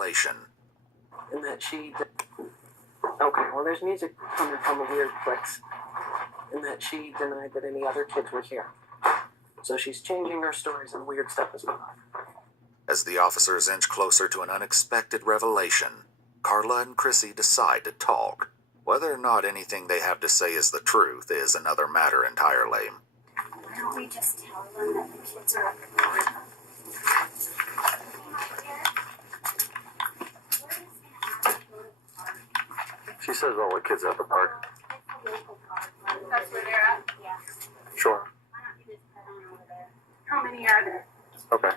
revelation. And that she... Okay, well, there's music coming from a weird place. And that she denied that any other kids were here. So she's changing her stories and weird stuff is going on. As the officers inch closer to an unexpected revelation, Carla and Chrissy decide to talk. Whether or not anything they have to say is the truth is another matter entirely. Why don't we just tell them that the kids are up there? She says all the kids are at the park. That's where they're at? Yeah. Sure. Why don't you just head on over there? How many are there? Okay.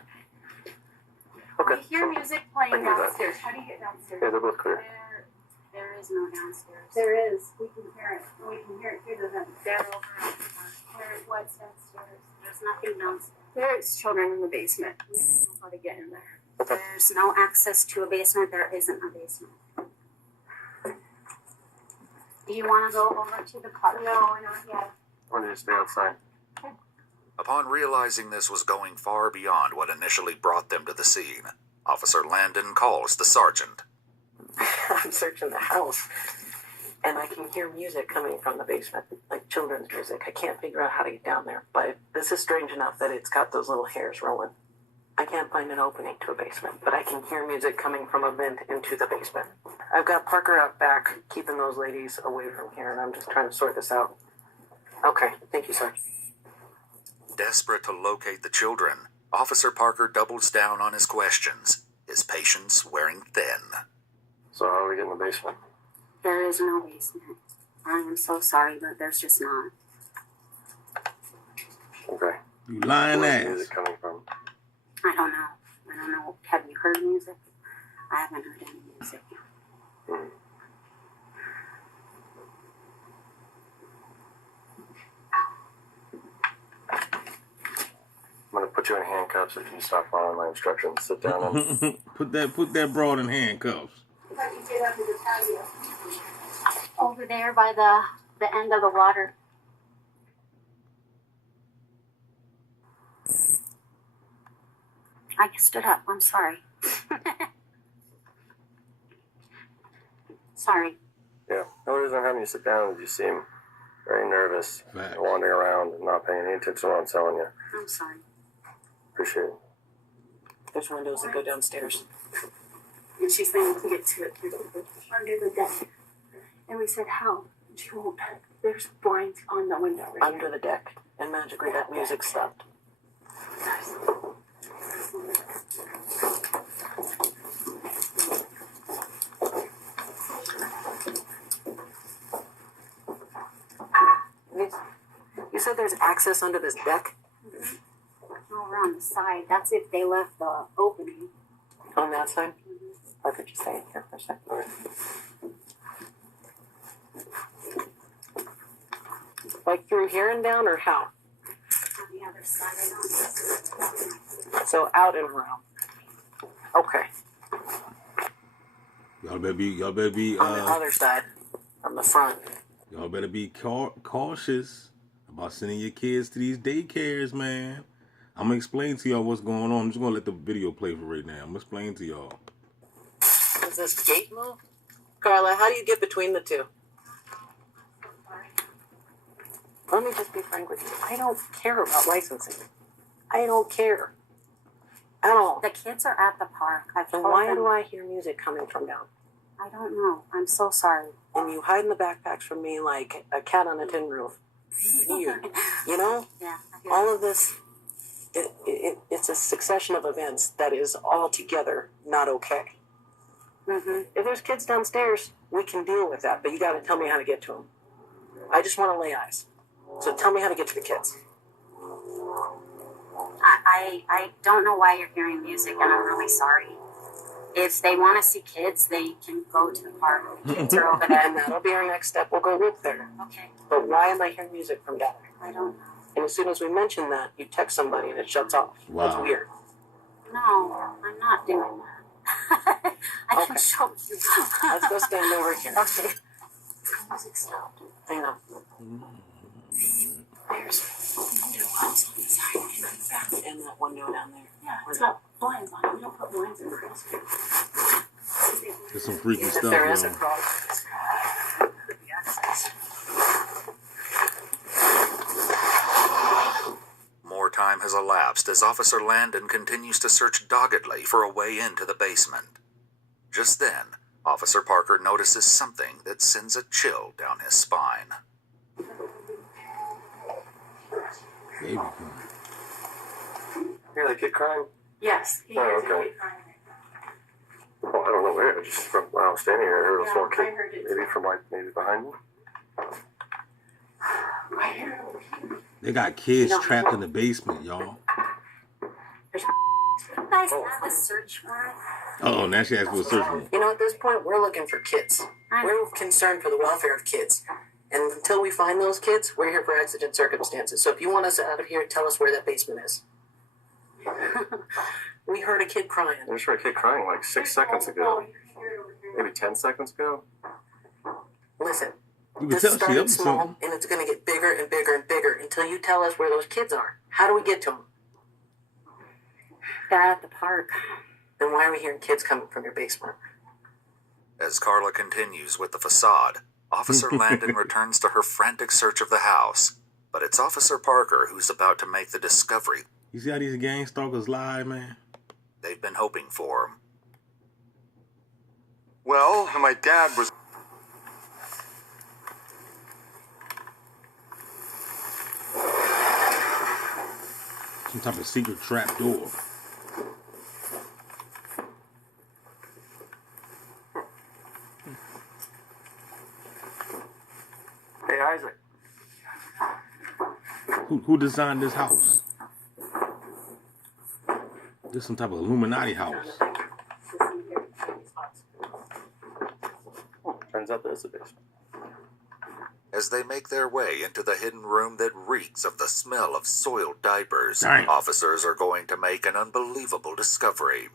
Okay. We hear music playing downstairs. How do you get downstairs? Yeah, they're both clear. There is no downstairs. There is. We can hear it. We can hear it through the vent. They're over at the park. There's what's downstairs? There's nothing downstairs. There's children in the basement. We don't know how to get in there. Okay. There's no access to a basement. There isn't a basement. Do you want to go over to the park? No, not yet. Or they just stay outside. Upon realizing this was going far beyond what initially brought them to the scene, Officer Landon calls the sergeant. I'm searching the house, and I can hear music coming from the basement, like children's music. I can't figure out how to get down there, but this is strange enough that it's got those little hairs rolling. I can't find an opening to a basement, but I can hear music coming from a vent into the basement. I've got Parker out back, keeping those ladies away from here, and I'm just trying to sort this out. Okay, thank you, sir. Desperate to locate the children, Officer Parker doubles down on his questions, his patience wearing thin. So how do we get in the basement? There is no basement. I am so sorry, but there's just not. Okay. You lying Where's the ass. music coming from? I don't know. I don't know. Have you heard music? I haven't heard any music. I'm gonna put you in handcuffs if you stop following my instructions. Sit down and Put that broad in handcuffs. How do you get under the patio? Over there by the end of the water. I stood up. I'm sorry. Sorry. yeah. The only reason I'm having you sit down is you seem very nervous, Facts. wandering around and not paying any attention to what I'm telling you. I'm sorry. Appreciate it. There's windows that go downstairs. And she's saying to get to it through under the deck. And we said, how? And she won't. There's blinds on the window right Under the deck, and magically that music stopped. You said there's access under this deck? Over on the side. That's if they left the opening. On that side? I could just stay in here for a second. Like through here and down, or how? On the other side. So out and around. Okay. Y'all better be On the other side, from the front. y'all better be cautious about sending your kids to these daycares, man. I'm gonna explain to y'all what's going on. I'm just gonna let the video play for right now. I'm gonna explain to y'all. Does this gate move? Carla, how do you get between the two? Let me just be frank with you. I don't care about licensing. I don't care. At all. The kids are at the park. I've Then told why them. do I hear music coming from down? I don't know. I'm so sorry. And you hide in the backpacks from me like a cat on a tin roof. Weird. You know? Yeah. I hear All of this, it's a succession of events that is altogether not okay. Mm-hmm. If there's kids downstairs, we can deal with that, but you got to tell me how to get to them. I just want to lay eyes. So tell me how to get to the kids. I don't know why you're hearing music, and I'm really sorry. If they want to see kids, they can go to the park. The kids are over And there. that'll be our next step. We'll go look there. Okay. But why am I hearing music from down there? I don't know. And as soon as we mention that, you text somebody and it shuts off. Wow. That's weird. No, I'm not doing that. I can Okay. show you. Let's go stand over here. Okay. Music stopped. I know. There's window ones on the side and in the back. And that window down there. Yeah, it's got blinds on it. We don't put blinds in the house. There's some freaky If stuff, there is a yo. crawl, could be access. More time has elapsed as Officer Landon continues to search doggedly for a way into the basement. Just then, Officer Parker notices something that sends a chill down his spine. Baby crying. Hear that kid crying? Yes. He Oh, hears okay. me crying. Well, I don't know where. Just from when I was standing here, I heard a Yeah, small I kid. heard it. Maybe from maybe behind me. I hear it. They got kids trapped in the basement, y'all. Nice to have a search warrant. Oh, now she asked for a search warrant. You know, at this point, we're looking for kids. We're concerned for the welfare of kids. And until we find those kids, we're here for exigent circumstances. So if you want us out of here, tell us where that basement is. We heard a kid crying. I just heard a kid crying like 6 seconds ago. Maybe 10 seconds ago. Listen, You can this tell she started up to small, something. and it's going to get bigger and bigger and bigger until you tell us where those kids are. How do we get to them? They're at the park. Then why are we hearing kids coming from your basement? As Carla continues with the facade, Officer Landon returns to her frantic search of the house. But it's Officer Parker who's about to make the discovery You see how these gang stalkers lie, man? they've been hoping for. Well, my dad was. Some type of secret trap door. Hey, Isaac. Who designed this house? This some type of Illuminati house. Turns out there's a basement. As they make their way into the hidden room that reeks of the smell of soiled diapers, Dang. officers are going to make an unbelievable discovery.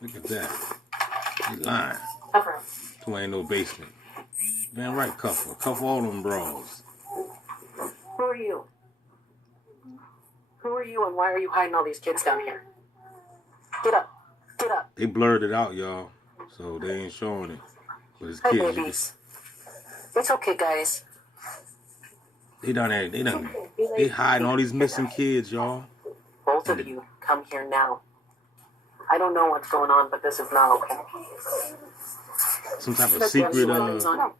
Look at that. He lying. Cover him. Who ain't no basement. Damn right, cuff all them bras. Who are you? Who are you and why are you hiding all these kids down here? Get up. Get up. They blurred it out, y'all. So they ain't showing it. But it's Hi, kids. You babies. It's okay, guys. They done that. They hiding all these missing kids, y'all. Both of you, come here now. I don't know what's going on, but this is not okay. Some type of You have secret, weapons on you.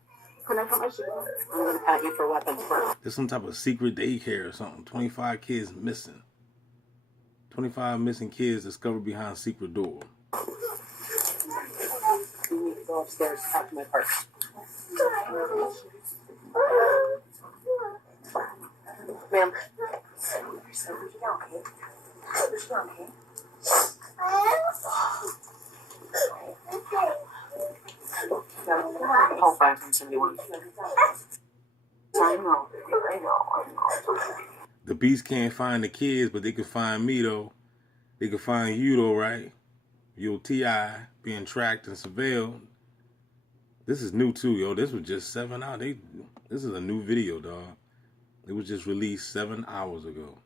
Can I put my shoes on? I'm going to pat you for weapons first. there's some type of secret daycare or something. 25 kids missing. 25 missing kids discovered behind secret door. You need to go upstairs to talk to my purse. Ma'am. Call 571. I know. The beast can't find the kids, but they can find me, though. They can find you, though, right? You'll T.I. being tracked and surveilled. This is new, too, yo. This was just 7 hours. This is a new video, dog. It was just released 7 hours ago.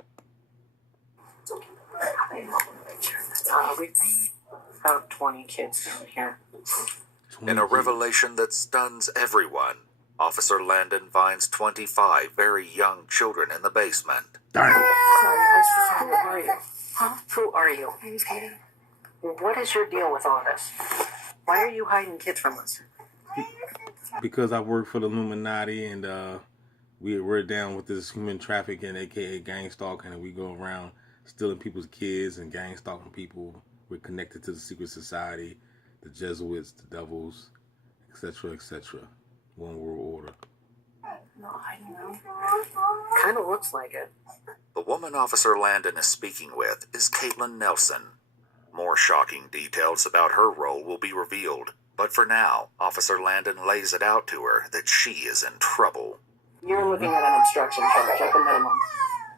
We about 20 kids down here. 20 In a kids. revelation that stuns everyone, Officer Landon finds 25 very young children in the basement. Damn. Who are you? Huh? Who are you? My name's Katie. What is your deal with all this? Why are you hiding kids from us? Because I work for the Illuminati and we're down with this human trafficking, aka gang stalking, and we go around stealing people's kids and gang stalking people. We're connected to the secret society, the Jesuits, the devils, etc., etc. One world order. No, I don't know. Kind of looks like it. The woman Officer Landon is speaking with is Caitlin Nelson. More shocking details about her role will be revealed, but for now, Officer Landon lays it out to her that she is in trouble. You're looking at an obstruction charge at the minimum.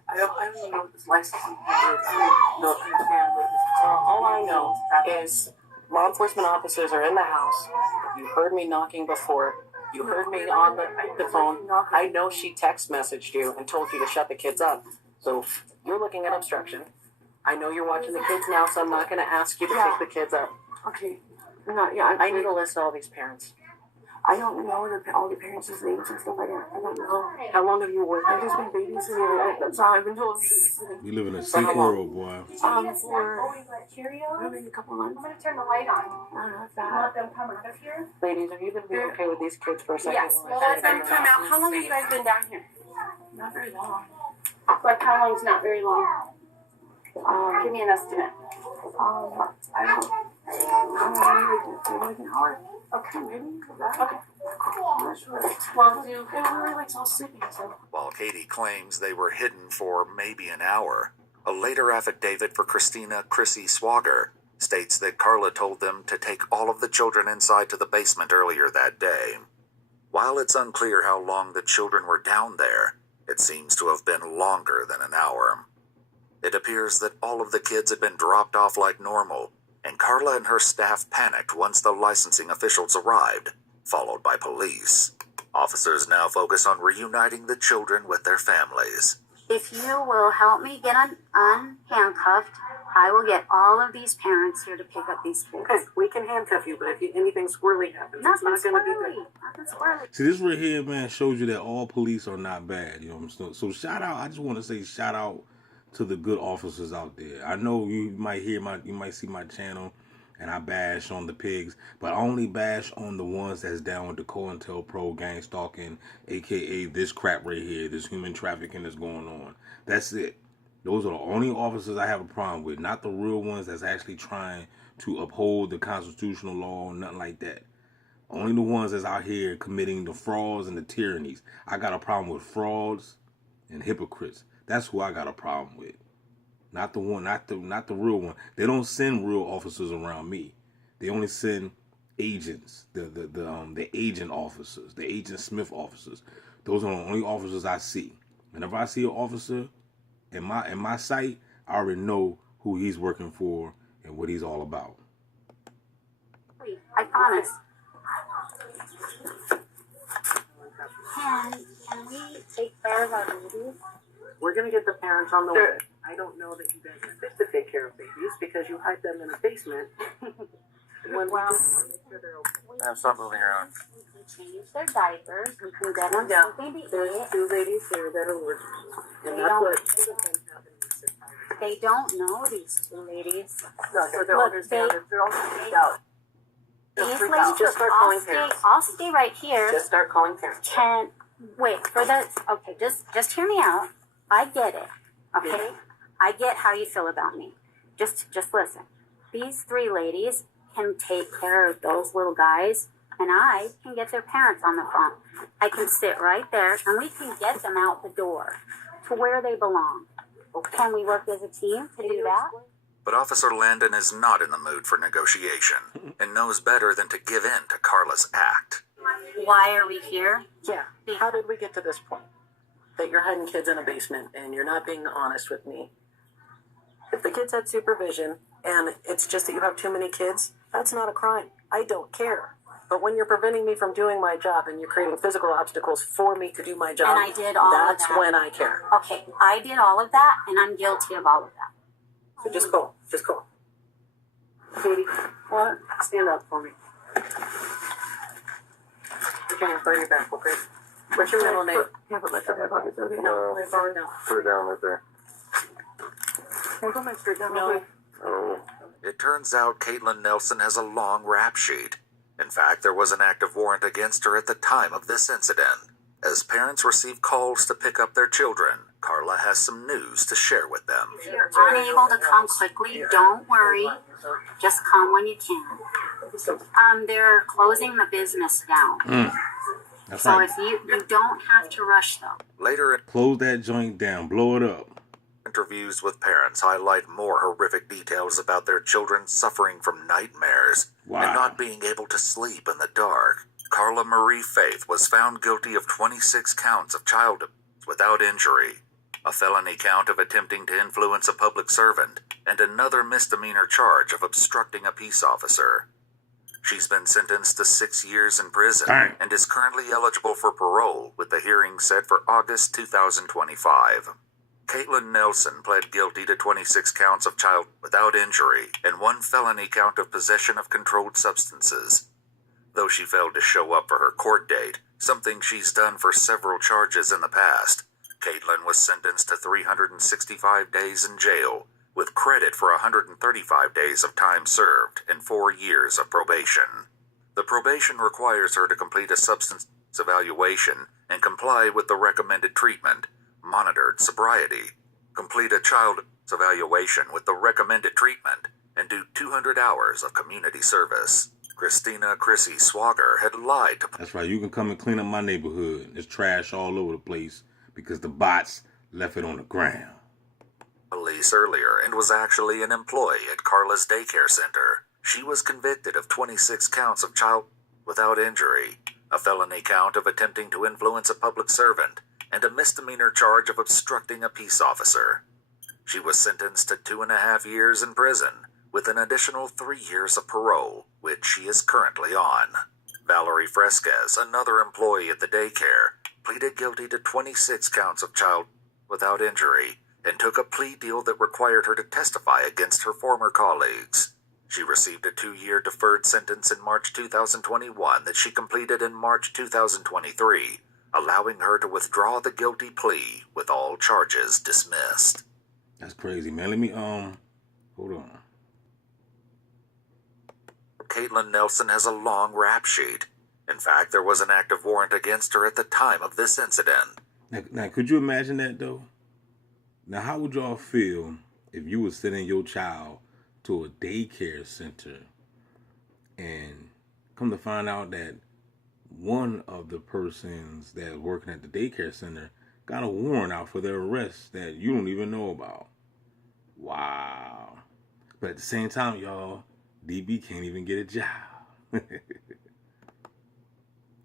I don't know what this licensing is. I don't understand what this is. All I know is law enforcement officers are in the house. You heard me knocking before. You heard me on the phone. I know she text messaged you and told you to shut the kids up. So you're looking at obstruction. I know you're watching the kids now, so I'm not going to ask you to Yeah. pick the kids up. Okay. No, yeah, I need a list of all these parents. I don't know all the parents' names and stuff like that. I don't know. How long have you worked? I've just been babysitting. That's all I've been told. We live in a sick world, boy. For Cheerio? maybe a couple months. I'm gonna turn the light on. Not Let that. them come out of here. Ladies, are you going to be okay with these kids for a second? Yes, we'll let them come out. How long have you guys been down here? Not very long. Like how long's not very long? Give me an estimate. I don't know, like an hour. Okay. Maybe. Okay. I'm not sure. Well, do We were like all sleeping, so. While Katie claims they were hidden for maybe an hour, a later affidavit for Christina Chrissy Swager states that Carla told them to take all of the children inside to the basement earlier that day. While it's unclear how long the children were down there, it seems to have been longer than an hour. It appears that all of the kids had been dropped off like normal, and Carla and her staff panicked once the licensing officials arrived, followed by police. Officers now focus on reuniting the children with their families. If you will help me get unhandcuffed, I will get all of these parents here to pick up these kids. Okay, we can handcuff you, but if anything squirrely happens, it's Nothing not going to be squirrely. good. Nothing squirrely. See, this right here, man, shows you that all police are not bad. You know what I'm saying? So shout out. I just want to say shout out to the good officers out there. I know you might see my channel, and I bash on the pigs, but I only bash on the ones that's down with the COINTELPRO gang stalking, aka this crap right here, this human trafficking that's going on. That's it. Those are the only officers I have a problem with, not the real ones that's actually trying to uphold the constitutional law or nothing like that. Only the ones that's out here committing the frauds and the tyrannies. I got a problem with frauds and hypocrites. That's who I got a problem with. Not the one, not the real one. They don't send real officers around me. They only send agents, the agent officers, the Agent Smith officers. Those are the only officers I see. And if I see an officer in my sight, I already know who he's working for and what he's all about. I promise. Can we take care of our babies? We're going to get the parents on the way. I don't know that you guys are fit to take care of babies because you hide them in the basement. When Well, make sure they're okay. Stop moving around. we can change their diapers. We can get them Yeah. something to There's eat. two ladies here that are working. And They that's don't- what should have been happening this entire time. They don't know these two ladies. No, so they're all Look, they're all freaked out. Just These freak ladies, out. Just start I'll calling stay, parents. I'll stay right here. Just start calling parents. Can wait for the okay, just hear me out. I get it. Okay? I get how you feel about me. Just listen. These three ladies can take care of those little guys, and I can get their parents on the phone. I can sit right there and we can get them out the door to where they belong. Can we work as a team to do that? But Officer Landon is not in the mood for negotiation and knows better than to give in to Carla's act. Why are we here? Yeah. How did we get to this point? That you're hiding kids in a basement and you're not being honest with me. If the kids had supervision and it's just that you have too many kids, that's not a crime. I don't care. But when you're preventing me from doing my job and you're creating physical obstacles for me to do my job, And I did all of that's that. when I care. Okay, I did all of that and I'm guilty of all of that. So just call. Just call. Katie, What? stand up for me. Put your hands behind your back, okay? What's your middle name? Yeah, but let's have our pockets, okay? No, my phone, no. Put it down right there. Can I put my skirt down No. real quick? Oh. It turns out Caitlin Nelson has a long rap sheet. In fact, there was an active warrant against her at the time of this incident. As parents receive calls to pick up their children, Carla has some news to share with them. If you're unable to come quickly, don't worry. Just come when you can. They're closing the business down. That's So right. if you don't have to rush though. Later in Close that joint down. Blow it up. interviews with parents highlight more horrific details about their children suffering from nightmares Wow. and not being able to sleep in the dark. Carla Marie Faith was found guilty of 26 counts of child abuse without injury, a felony count of attempting to influence a public servant, and another misdemeanor charge of obstructing a peace officer. She's been sentenced to 6 years in prison Dang. and is currently eligible for parole, with the hearing set for August 2025. Caitlin Nelson pled guilty to 26 counts of child without injury and 1 felony count of possession of controlled substances. Though she failed to show up for her court date, something she's done for several charges in the past, Caitlin was sentenced to 365 days in jail, with credit for 135 days of time served and 4 years of probation. The probation requires her to complete a substance evaluation and comply with the recommended treatment, monitored sobriety, complete a child evaluation with the recommended treatment, and do 200 hours of community service. Christina Chrissy Swager had lied to... That's right, you can come and clean up my neighborhood. There's trash all over the place because the bots left it on the ground. Police earlier and was actually an employee at Carla's daycare center. She was convicted of 26 counts of child without injury, a felony count of attempting to influence a public servant, and a misdemeanor charge of obstructing a peace officer. She was sentenced to 2.5 years in prison, with an additional 3 years of parole, which she is currently on. Valerie Fresquez, another employee at the daycare, pleaded guilty to 26 counts of child without injury, and took a plea deal that required her to testify against her former colleagues. She received a 2-year deferred sentence in March 2021 that she completed in March 2023, allowing her to withdraw the guilty plea with all charges dismissed. That's crazy, man. Let me, hold on. Caitlin Nelson has a long rap sheet. In fact, there was an active warrant against her at the time of this incident. Now, could you imagine that, though? Now, how would y'all feel if you were sending your child to a daycare center and come to find out that one of the persons that's working at the daycare center got a warrant out for their arrest that you don't even know about? Wow. But at the same time, y'all, DB can't even get a job.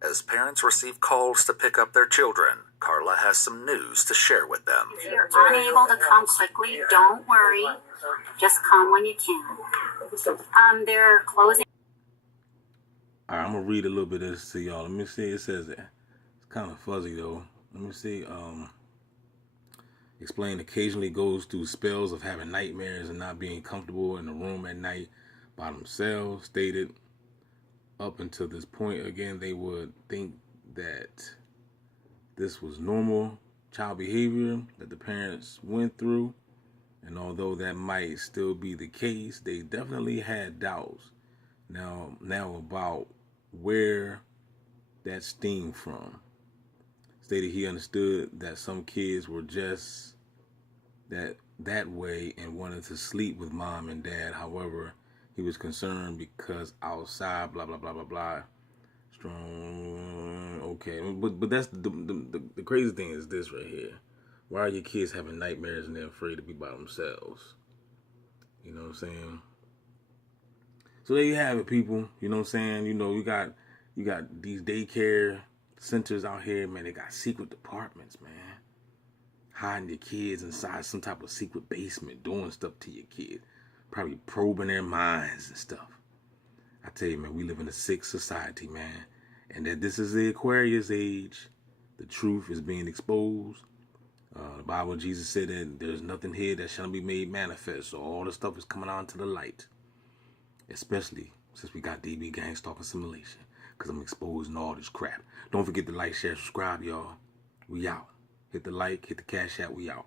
As parents receive calls to pick up their children, Carla has some news to share with them. If you're unable to come quickly, don't worry. Just come when you can. They're closing. All right, I'm going to read a little bit of this to y'all. Let me see. It says that. It's kind of fuzzy, though. Let me see. Explain occasionally goes through spells of having nightmares and not being comfortable in the room at night by themselves. Stated up until this point, again, they would think that this was normal child behavior that the parents went through. And although that might still be the case, they definitely had doubts now about where that stemmed from. Stated he understood that some kids were just that way and wanted to sleep with mom and dad. However, he was concerned because outside, blah, blah, blah, blah, blah. Strong, okay. But that's the crazy thing is this right here. Why are your kids having nightmares and they're afraid to be by themselves? You know what I'm saying? So there you have it, people. You know what I'm saying? You know, you got these daycare centers out here, man. They got secret departments, man. Hiding your kids inside some type of secret basement, doing stuff to your kids. Probably probing their minds and stuff. I tell you, man, we live in a sick society, man. And that this is the Aquarius age. The truth is being exposed. The Bible, Jesus said that there's nothing here that shall be made manifest. So all the stuff is coming on to the light. Especially since we got DB Gang Stalking Simulation. Because I'm exposing all this crap. Don't forget to like, share, subscribe, y'all. We out. Hit the like, hit the cash out, we out.